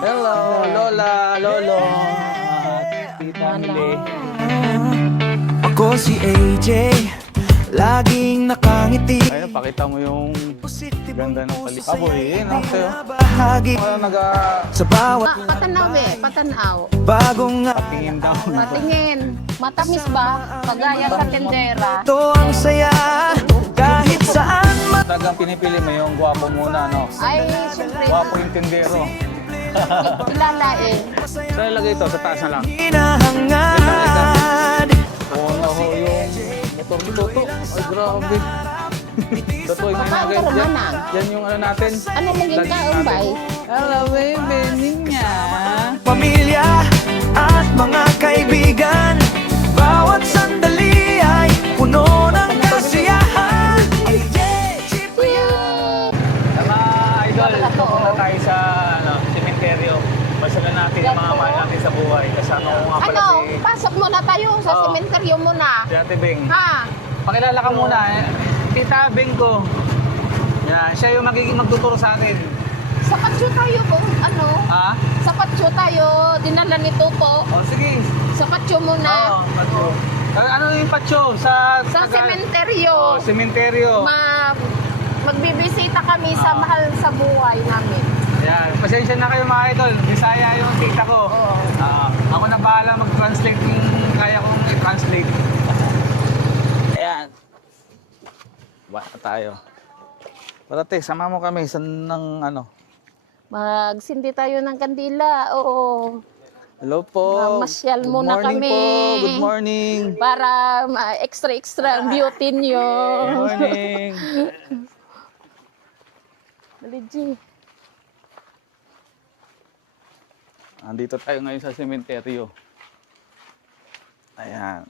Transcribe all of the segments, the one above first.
Hello, Lola, Lolo, at Tita Mili. Ako si AJ, laging nakangiti. Ayun, pakita mo yung ganda ng paligid. Aboy, yun ang sa'yo. Bahagi Wala sa bawat Patanaw patanaw. bagong tingin daw. Patingin. Matamis ba? Pagaya sa tendera. ito ang saya. Kahit saan man Talagang pinipili mo yung gwapo muna, no? Ay, siyempre, Gwapo yung tindero. ilalain. Saan ilagay ito? Sa taas na lang. hinahangad. Oo na ho yung motor ni Toto. Ay, grabe. Toto, yung mga Paano ka yan, naman? yan yung ano natin. Ano maging kaumbay? Hello, baby, niya. Pamilya at mga kaibigan, bawat sandali ay puno ng kasiyahan. AJ, Tama, idol. Pupunta tayo sa sementeryo. Pasalan natin ang mga mahal natin sa buhay. Kasama ko nga pala Ano? Pasok muna tayo sa Oo. sementeryo muna. si Ate Beng. Ha? Pakilala ka muna. Tita Beng ko. Yan, siya yung magiging magtuturo sa atin. Sa patyo tayo kung ano? Ha? Sa patyo tayo, dinala ni Tupo. O, sige. Sa patyo muna. Oo, patyo. Ano yung patyo? Sa Sa sementeryo. sementeryo. Magbibisita kami sa mahal sa buhay namin. Yan. Pasensya na kayo mga idol. Bisaya yung tita ko. Oo. Ako na bahala mag-translate yung kaya kong i-translate. Ayan. Bata tayo. Parate, sama mo kami sa ng ano. Magsindi tayo ng kandila. Oo. Hello po. Masyal Good muna morning kami. po. Good morning. Para extra ang beauty nyo. Good morning. Dali, G. Andito tayo ngayon sa sementeryo. Ayan.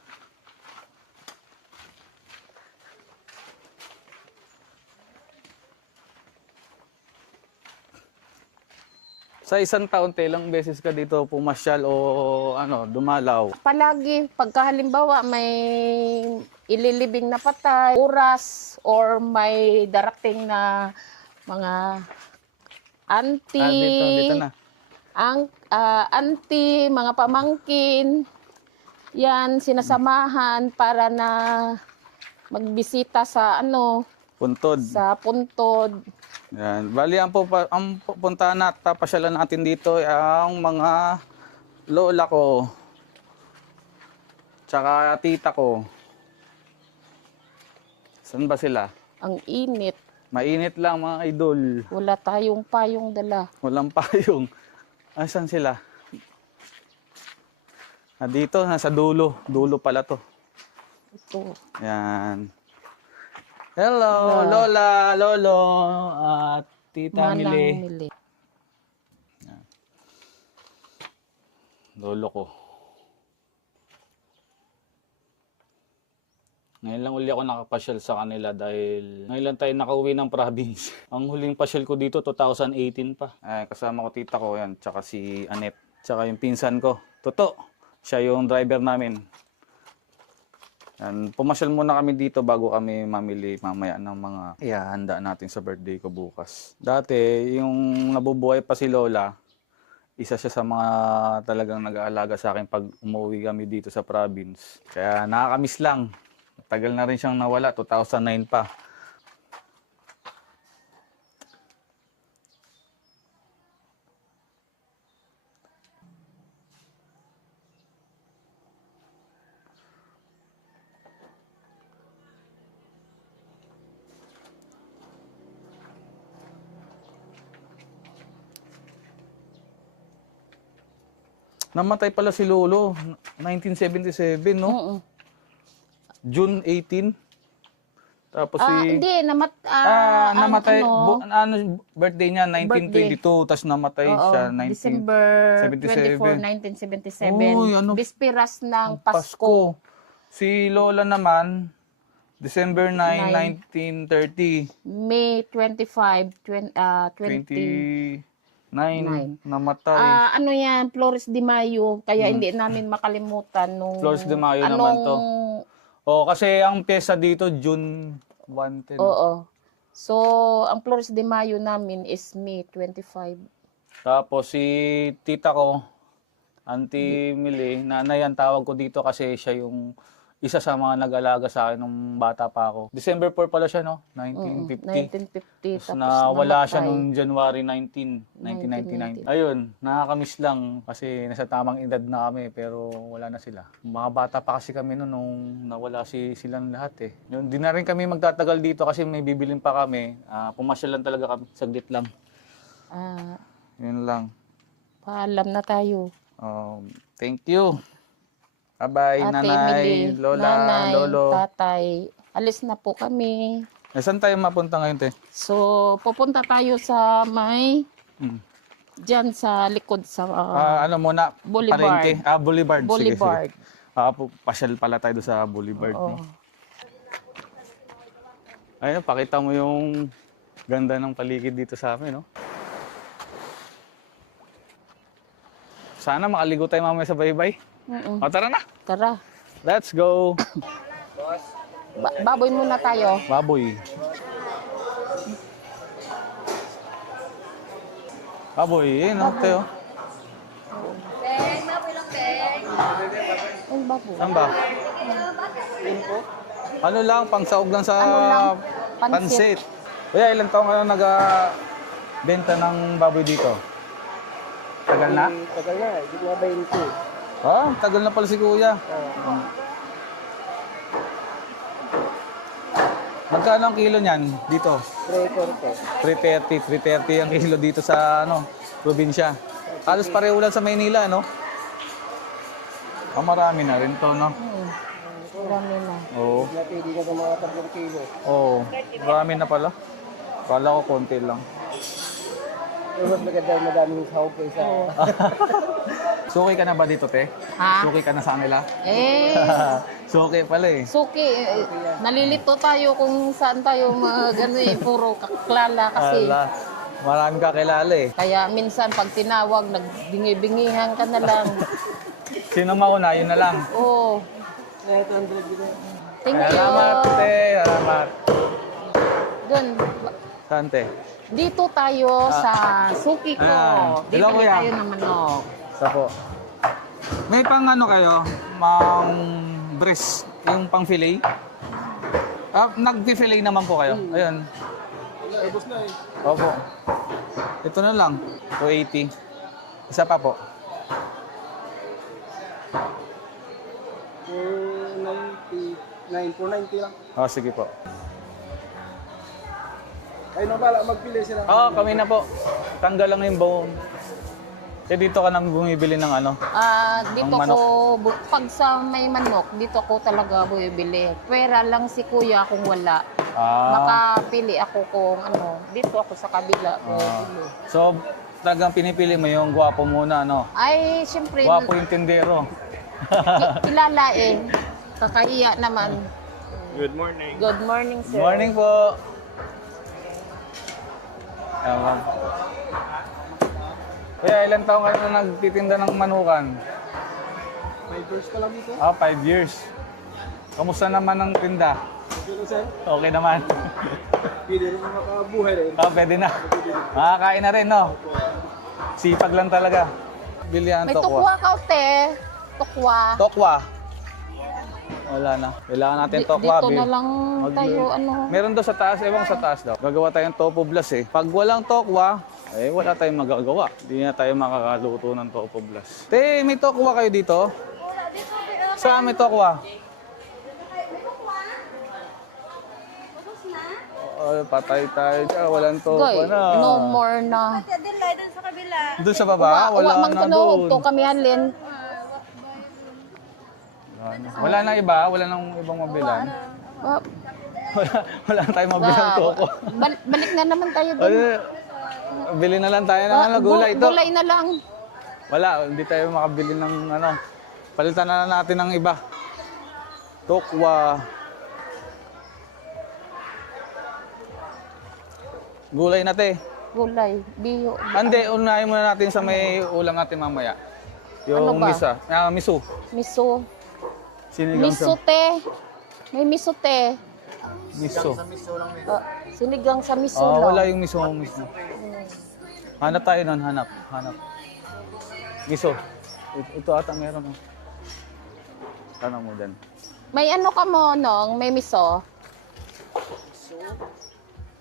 Sa isang taon, ilang beses ka dito pumasyal o dumalaw? Palagi, pagka halimbawa may ililibing na patay, oras, or may darating na mga Dito auntie, na. auntie, mga pamangkin, yan, sinasamahan para na magbisita sa Puntod. sa puntod. Yan. Bali, ang pupuntahan at papasyalan natin dito ay ang mga lola ko. Tsaka tita ko. Saan ba sila? Ang init. Mainit lang mga idol. Wala tayong payong dala. Walang payong. Asan sila? Dito, nasa dulo. Dulo pala to. Ito. Yan. Hello, Lola, Lolo, at Tita Manang Mili. Mili. Lolo ko. Ngayon lang uli ako nakapasyal sa kanila dahil ngayon lang tayo nakauwi ng province. Ang huling pasyal ko dito, 2018 pa. Kasama ko tita ko yan, tsaka si Anet. Tsaka yung pinsan ko, Toto. Siya yung driver namin. Yan, pumasyal muna kami dito bago kami mamili mamaya ng mga ihahanda natin sa birthday ko bukas. Dati, yung nabubuhay pa si Lola, isa siya sa mga talagang nag-aalaga sa akin pag umuwi kami dito sa province. Kaya nakakamiss lang. Tagal na rin siyang nawala, 2009 pa. Namatay pala si Lolo, 1977, no? Oo. June 18. Tapos Hindi, namatay, birthday niya, Birthday. 1922, tapos namatay siya, 19... December 77. 24, 1977. Uy, ano? Bispiras ng Pasko. Si Lola naman, December 9, 1930. May 25, 20, 29, namatay. ano yan, Flores de Mayo, kaya hindi namin makalimutan nung... Flores de Mayo naman to. Oh, kasi ang pyesa dito, June 1. Oo. So, ang Flores de Mayo namin is May 25. Tapos si tita ko, Auntie Millie, nanay ang tawag ko dito kasi siya yung isa sa mga nag-alaga sa akin nung bata pa ako. December 4 pala siya, no? 1950. 1950. Tapos nawala siya namatay. nung January 19, 1999. Ayun, nakakamiss lang kasi nasa tamang edad na kami pero wala na sila. Mga bata pa kasi kami noon nung nawala silang lahat eh. Yun, di na rin kami magtatagal dito kasi may bibilin pa kami. Pumasyal lang talaga kami, saglit lang. Ah, Yun lang. paalam na tayo. Thank you. Bye-bye, Ate nanay, Emily, lola, nanay, lolo. tatay. Alis na po kami. Saan tayo mapunta ngayon, te? So, pupunta tayo sa may, Hmm. dyan sa likod sa Ano muna? Boulevard. Palengke. Boulevard. Sige, Boulevard. sige. Pasyal pala tayo doon sa Boulevard. Oo. No? Ayun, pakita mo yung ganda ng paligid dito sa amin, no? Sana makaligo tayo mamaya sa baybay. Mm-mm. O, tara na. Tara. Let's go. Baboy muna tayo. Baboy. Baboy, yun, no, Teo. Ang baboy. Saan ba? Ano lang, pangsaog lang sa Ano lang? pansit. Kuya, ilang taong ka na nag-benta ng baboy dito? Tagal na? Tagal na, hindi ko 20. Tagal na pala si kuya. Magkano ang kilo niyan dito? 330. 330 ang kilo dito sa probinsya. Halos pareho lang sa Maynila, no? Marami na rin to, no? Marami na. Oo. Napili ka sa mga 3 kilo. Oo. Marami na pala. Kala ko konti lang. Mas maganda madaming sahog kaysa. Suki ka na ba dito, te? Ha? Suki ka na sa kanila? Eh, Suki pala eh. Suki, nalilito tayo kung saan tayo puro kaklala kasi. Ala, marami ka kilala eh. Kaya minsan pag tinawag, nagbingi-bingihan ka na lang. Sino mauna, yun na lang. Oo. Thank you. Salamat, te. Salamat. Doon, Saan, te? dito tayo sa suki ko. Dito hello, kuya. tayo ng manok. Sa po. May pang kayo? Breast, yung pang fillet? Nag-fillet naman po kayo. Ayun. Ubus na eh. Opo. Ito na lang. 280. Isa pa po. 490 lang. Sige po. Ay, bala, magpili sila. Kami na po. Tanggal lang yung bone. Dito ka nang bumibili ng Dito Ang ko, pag sa may manok, dito ko talaga bumibili. Pwera lang si kuya kung wala. Makapili ako kung dito ako sa kabila bumibili. So, talagang pinipili mo yung gwapo muna, Ay, siyempre, Gwapo yung tindero. kilala eh. Kakahiya naman. Good morning. Good morning, sir. Morning po. Kaya ilang taon ka na nagtitinda ng manukan? 5 years ka lang dito. 5 years. Kamusta naman ang tinda? Pero sir, Okay naman. pili rin makabuhay rin. Pwede na. Makakain na rin, no? Sipag lang talaga. Bilihan May tokwa. tukwa ka, te. Tukwa. Tokwa. Wala na. Kailangan natin tokwa. Dito na lang tayo, Meron daw sa taas, ewan sa taas daw. Gagawa tayong topo blas eh. Pag walang tokwa, wala tayong magagawa. Hindi na tayo makakaluto ng topo blas. Te, may tokwa kayo dito? Saan may tokwa? Patay tayo dyan. Walang tokwa Goy, na. no more na. Doon sa kabila. Doon sa baba? Wala man na kuno, doon. kami halin. Wala na iba? Wala nang ibang mabilan? Wala na tayong mabilang toko. Balik na naman tayo doon. Bili na lang tayo ng gulay ito. Gulay na lang. Wala, hindi tayo makabili ng Palitan na lang natin ng iba. Tokwa. Gulay na te. Gulay, biyo. Hindi, unahin muna natin sa may ulam natin mamaya. Yung Ano ba? miso. Miso. Sinigang Miso te. May miso te. Miso. Sinigang sa miso Oh, lang. wala yung miso mismo. Hanap tayo nun, hanap. Miso. Ito ata meron mo. Tanong mo dyan. May ano ka mo, Nong? May miso?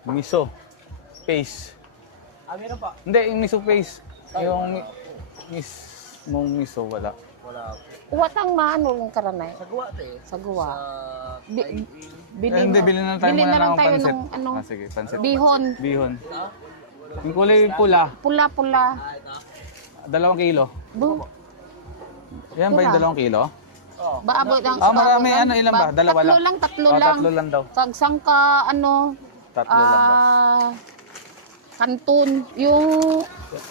Miso. Paste. Meron pa. Hindi, yung miso paste. Yung mismong miso, wala. Wala. Uwatang maano yung karanay? Sagwa, te. Sagwa. Sa... Bili Hindi, bilhin na tayo muna ng tayo pansit. ng ano, Sige, pansit. bihon. Bihon. Yung kulay pula, Pula-pula. 2 kilo. Bu, Yan ba yung Pula. 2 kilo? baabot ang Marami. Ano, ilan ba? Dalawa tatlo lang? lang, tatlo Oh, lang. 3 lang daw. Sagsang ka, ano, 3 lang daw. kanton. Yung,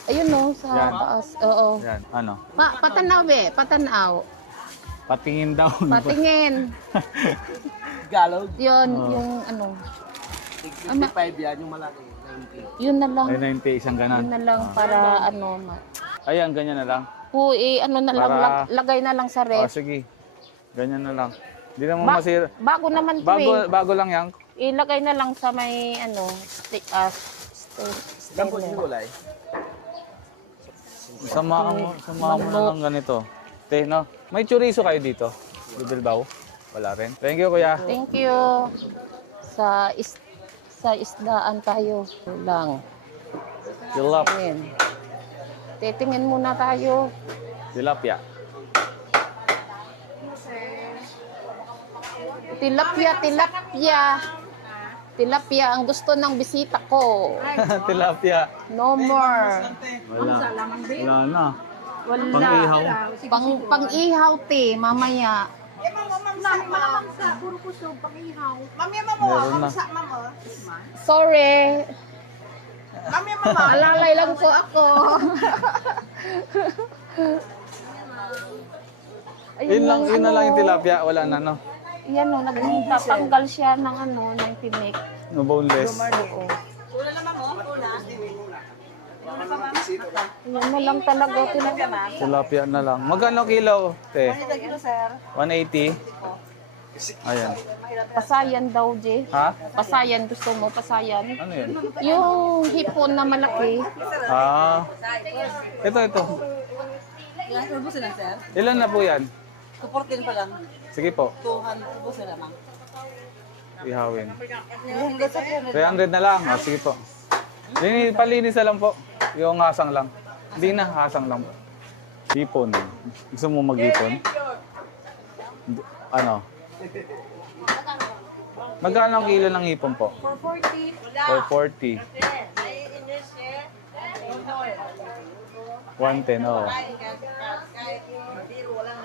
ayun no, sa Yan. taas. Oo. Yan, ano? Patanaw patanaw. Patingin daw. Patingin. Galog. Yun, Oh. yung ano. 55 yan, yung malaki. 90. Yun na lang. Ay, 90, isang ganan. Yun na lang para ano. Ayan, ganyan na lang. Ano na lang, Para- lagay na lang sa Oh, ref. sige. Ganyan na lang. Hindi naman Ba- masira. Bago naman to Bago lang yan. Ilagay na lang sa may ano, Ilan po yung gulay? Sama mo na lang ganito. Te, no? May chorizo kayo dito? Di Bilbao? Wala rin. Thank you, kuya. Thank you. Sa isdaan tayo lang. Tilap. Ayan. Titingin muna tayo. Tilapia. Tilapia. Tilapia ang gusto ng bisita ko. Tilapia. No more. Wala. Wala na. Wala. Pang-ihaw. Pang-ihaw te, mamaya. Meron na. Sorry. Alalay lang po ako. Yun na lang yung tilapia. Wala na, no? Yan o, nagtatanggal siya ng ano, ng tinik. No boneless. Oo. Yan na lang talaga, Tilapia na lang. Magkano kilo, te? 180. Ayan. Pasayan daw, Je. Ha? Pasayan, gusto mo, pasayan. Ano yun? Yung hipon na malaki. Ah. Ito. Ilan na po yan? 214 pa lang. Sige po. 200 po sila, ma'am. Ihawin. 300 na lang. Ah, sige po. Palinis na lang po. Yung hasang lang. Hindi na, hasang lang po. Hipon. Gusto mo mag-hipon? Ano? Magkano ang kilo ng hipon po? 440. 110, oo.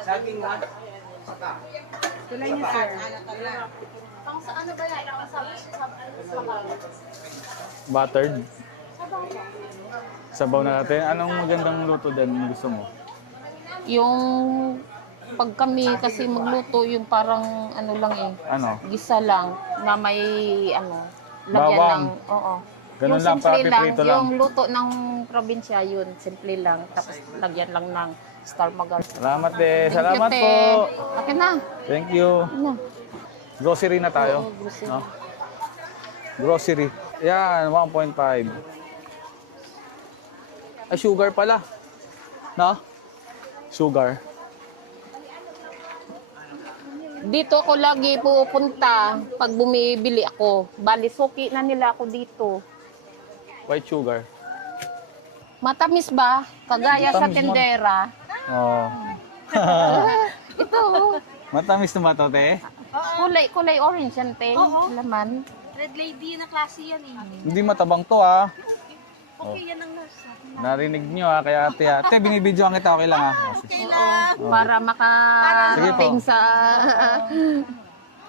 Saging nga. Buttered. Sabaw na natin. Anong magandang luto din gusto mo? Yung pag kami kasi magluto, yung parang ano lang eh. Ano? Gisa lang na may ano, lagyan Bawang. lang. Oo. Ganun Yung lang, simple lang, papiprito lang. yung luto ng probinsya yun, simple lang. Tapos lagyan lang ng star magar. Salamat eh. Thank Salamat you, po. te. Akin na. Thank you. Ano? Grocery na tayo. Oo, grocery. No? Grocery. Yan, 1.5. Ay, sugar pala. No? Sugar. Dito ako lagi pupunta pag bumibili ako. Bali, suki na nila ako dito. White sugar. Matamis ba? Kagaya sa Matamis mo. tendera. Oh. Ito, Matamis na ba ito, te? kulay orange yan, te. Laman. Red lady na klase yan eh. Hindi matabang to, ha? Okay, yan ang nasa. Narinig nyo, ha? Kaya, te, te, binibidyoan kita. Okay lang, ha? Okay lang. Para Sige po. makarating sa...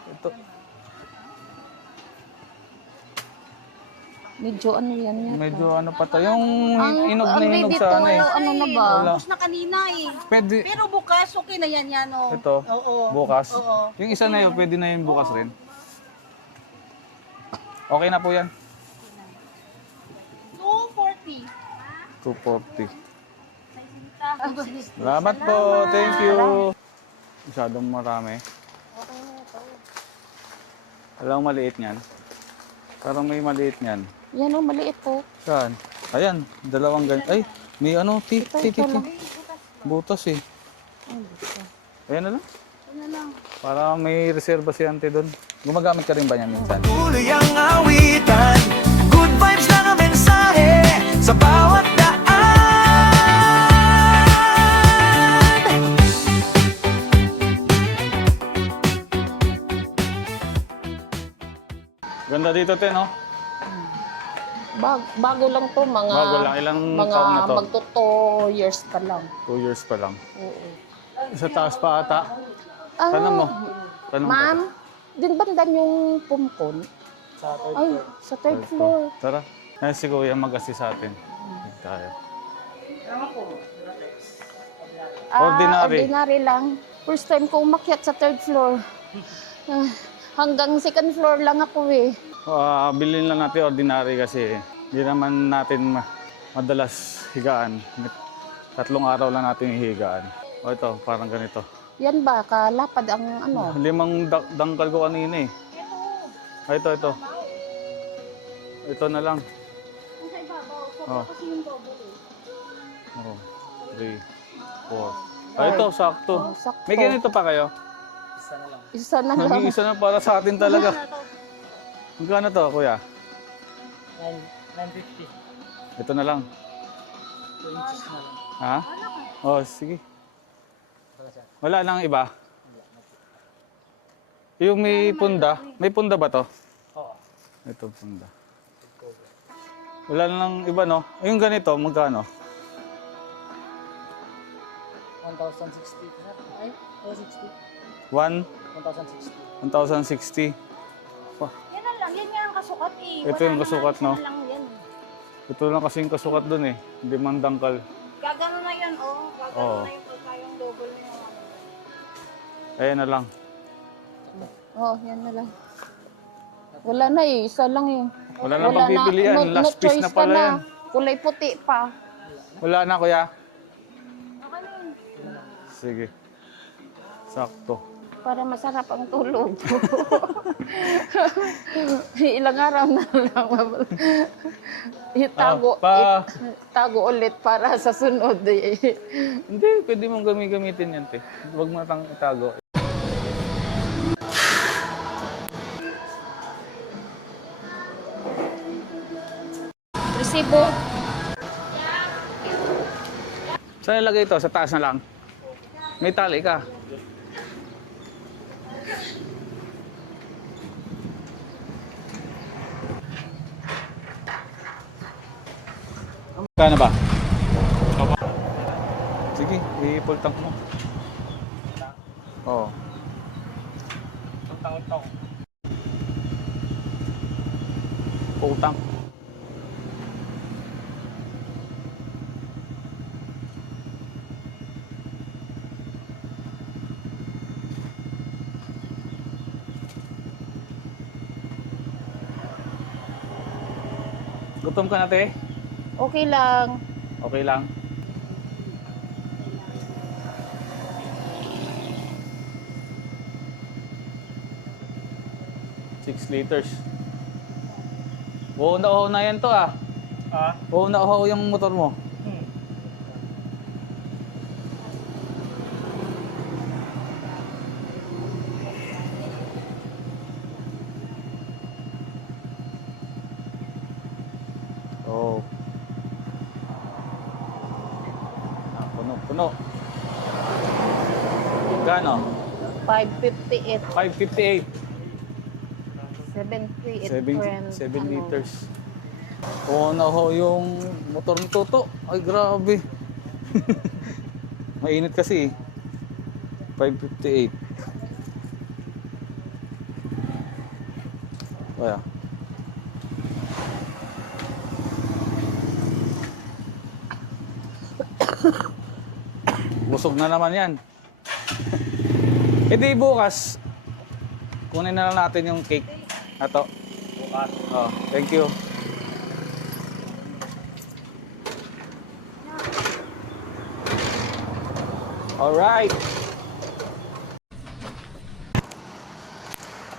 Ito. Medyo ano yan yata. Medyo ano pa to. Yung Ang inog na inog ready sa to, ano eh. ano na ba? Wala. Tapos na kanina eh. Pwede. Pero bukas, okay na yan yan oh. Ito. Oo. Bukas. Oo. Yung isa na yun, pwede na yun bukas rin. Okay na po yan. 240. 240. Salamat po. Thank you. Masyadong marami. Walang maliit niyan. Parang may maliit niyan. Yan ang maliit po. Saan? Ayan, dalawang ganyan. Ay, may ano, Ito lang. butas eh. Ay, dito. Ayan na lang. Para may reserva si ante doon. Gumagamit ka rin ba niya minsan? Tuloy ang awitan, good vibes lang ang mensahe sa bawat daan. Ganda dito, te, no? Bago lang to, mga Bago lang. Ilang taon na to? magto 2 years pa lang. 2 years pa lang. Oo. Sa taas pa ata. Tanong mo. Tanong mo. Ma'am, din bandan yung pumpon? Ay, sa third floor. Tara. Ay, si Kuya mag-assist sa atin. Tayo. Ordinary. Ordinary lang. First time ko umakyat sa third floor. Ah, hanggang second floor lang ako eh. Bilhin lang natin ordinary kasi hindi naman natin madalas higaan. 3 araw lang natin hihigaan. O ito, parang ganito. Yan ba, kalapad ang ano? 5 dangkal ko kanina eh. Ito. Ito na lang. Oh. 3, 4. Ito, sakto. Oh, sakto. May ganito pa kayo? Isa na lang. May isa na para sa atin talaga. Magkano to, kuya? 950. Ito na lang. 2 inches na lang. Ha? Oh, sige. Wala nang iba? Yung may punda. May punda ba to? Oo. Ito, punda. Wala nang iba, no? Yung ganito, magkano? 1,060. Ay, 1,060. 1,060. 1,060. Yan na lang, yan nga ang kasukat eh. Ito Wala yung na kasukat, nga, no? isa na lang yan. Ito lang kasing kasukat dun eh. Hindi man dangkal. Gagano na yan, oh. Gagano Oo. na yung pagka yung double na yung ano. Ayan na lang. Oh, yan na lang. Wala na eh, isa lang eh. Wala na pang pipilian. Last piece na pala yan. Kulay puti pa. Wala na, kuya? Sige. Sakto. Para masarap ang tulog. Ilang araw na lang. Itago, itago ulit para sa sunod eh. Hindi, pwede mong gamitin yan, te. Huwag mo natang itago. Resibo. Saan ilagay ito? Sa taas na lang? May tali ka. Kaya ba? Sige, i-full tank mo. Oo. Full tank. Gutom ka na, te? Okay lang. Okay lang. Six liters. Oo na yan to ah. Oo na yung motor mo. Oh. Puno. Gano? 558. 558. 738. 7 liters. Oo na yung motor ni Toto. Ay, grabe. Mainit kasi eh. 558. Kaya. Busog na naman yan. E di bukas, kunin na lang natin yung cake. Ato. Bukas. Oh, thank you. Alright.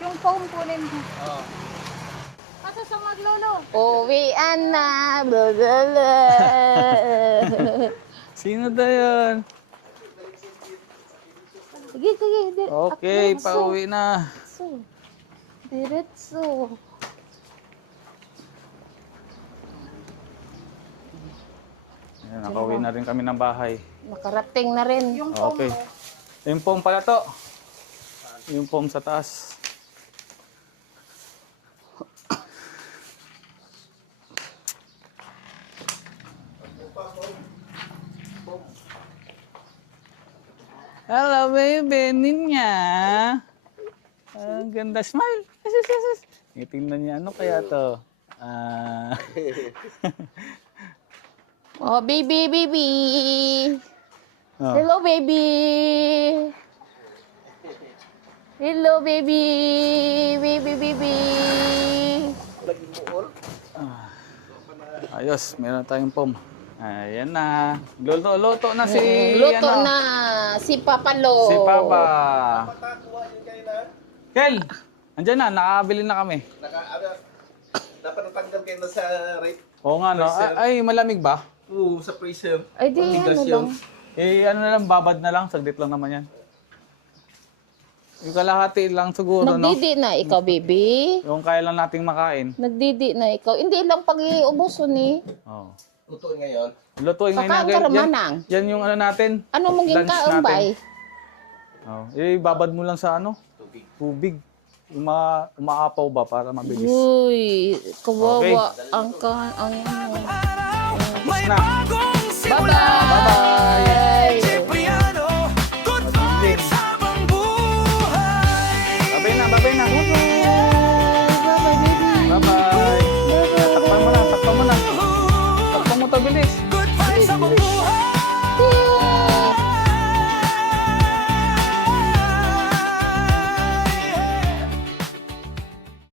Yung phone kunin mo. Kaso sa maglolo. Uwian na. Blah, blah, blah. Sino ba yan? Sige, sige. Okay, pauwi na. Diretso. Ayan, nakauwi na rin kami ng bahay. Nakarating na rin. Okay. Yung foam pala to. Yung foam sa taas. Hello, baby. Ninya. Ang ganda. Smile. Tingnan niya. Ano kaya to? Oh, baby, baby. Oh. Hello, baby. Hello, baby. Baby, baby. Ayos, meron tayong foam. Ayan na. Luto na si... Luto ano, na si Papa Lo. Si Papa. Kel! Andyan na, nakabili na kami. Dapat natanggal kayo na sa rate. Oo nga, no? Ay, malamig ba? Oo, sa freezer. Ay, di ano lang. Eh, ano na lang, babad na lang. Saglit lang naman yan. Yung kalahati lang siguro, no? Nagdidi na ikaw, baby. Yung kaya lang nating makain. Nagdidi na ikaw. Hindi lang pag-iubos ni. Oo. Lutuin ngayon. Lutuin ngayon Kakain ka rin, manang. Yan yung ano natin. Ano mong Lunch ginkaon natin. ba? Oh. Eh, babad mo lang sa ano? Tubig. Umaapaw ba para mabilis? Uy, kawawa ang May na. bagong simula. Bye-bye. Cipriano, good vibes habang buhay. Babay na, babay na. Bye-bye, baby. Bye-bye. Takpan mo na, takpan mo na. Takpan mo to, bilis. Good vibes habang buhay.